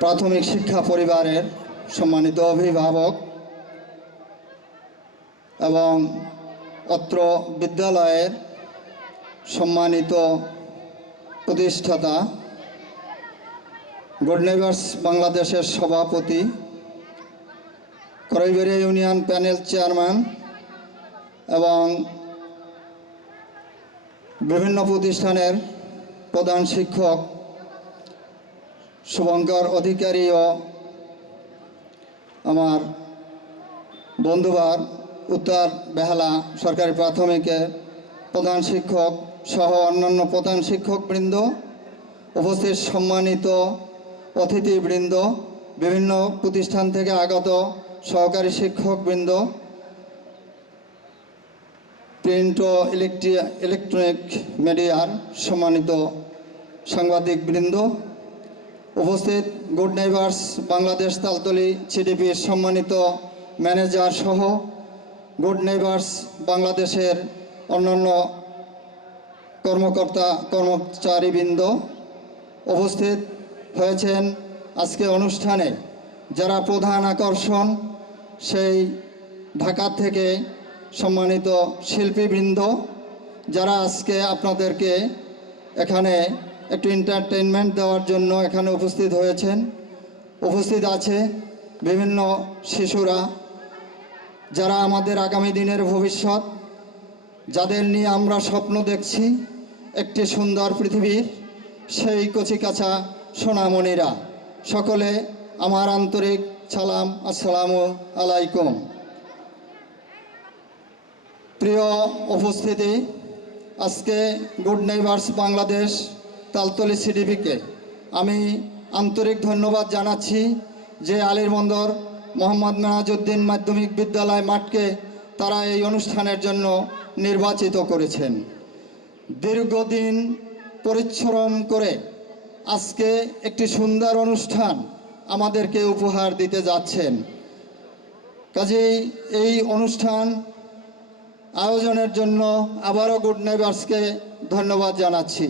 প্রাথমিক শিক্ষা পরিবারের সম্মানিত অভিভাবক এবং অত্র বিদ্যালয়ের সম্মানিত প্রতিষ্ঠাতা, গুড নেইবার্স বাংলাদেশের সভাপতি, করইবেড়িয়া ইউনিয়ন প্যানেল চেয়ারম্যান এবং বিভিন্ন প্রতিষ্ঠানের প্রধান শিক্ষক শুভঙ্কর অধিকারী ও আমার বন্ধুবার উত্তর বেহালা সরকারি প্রাথমিকের প্রধান শিক্ষক সহ অন্যান্য প্রধান শিক্ষকবৃন্দ, উপস্থিত সম্মানিত অতিথিবৃন্দ, বিভিন্ন প্রতিষ্ঠান থেকে আগত সহকারী শিক্ষকবৃন্দ, প্রিন্ট ও ইলেকট্রনিক মিডিয়ার সম্মানিত সাংবাদিকবৃন্দ, উপস্থিত গুড নেইবার্স বাংলাদেশ তালতলী সিডিপির সম্মানিত ম্যানেজার সহ গুড নেইবার্স বাংলাদেশের অন্যান্য কর্মচারীবৃন্দ, উপস্থিত হয়েছেন আজকে অনুষ্ঠানে যারা প্রধান আকর্ষণ, সেই ঢাকা থেকে সম্মানিত শিল্পীবৃন্দ, যারা আজকে আপনাদেরকে এখানে একটু এন্টারটেইনমেন্ট দেওয়ার জন্য এখানে উপস্থিত হয়েছেন। উপস্থিত আছে বিভিন্ন শিশুরা, যারা আমাদের আগামী দিনের ভবিষ্যৎ, যাদের নিয়ে আমরা স্বপ্ন দেখছি একটি সুন্দর পৃথিবীর, সেই কচিকাঁচা সোনামণিরা। সকলে আমার আন্তরিক সালাম, আসসালামু আলাইকুম। প্রিয় উপস্থিতি, আজকে গুড নেইবার্স বাংলাদেশ তালতলী সিডিপিকে আমি আন্তরিক ধন্যবাদ জানাচ্ছি যে আলীরবন্দর মোহাম্মদ মেয়াজউদ্দিন মাধ্যমিক বিদ্যালয় মাঠকে তারা এই অনুষ্ঠানের জন্য নির্বাচিত করেছেন। দীর্ঘদিন পরিশ্রম করে আজকে একটি সুন্দর অনুষ্ঠান আমাদেরকে উপহার দিতে যাচ্ছেন। কাজেই এই অনুষ্ঠান আয়োজনের জন্য আবারও গুড নেইবার্সকে ধন্যবাদ জানাচ্ছি।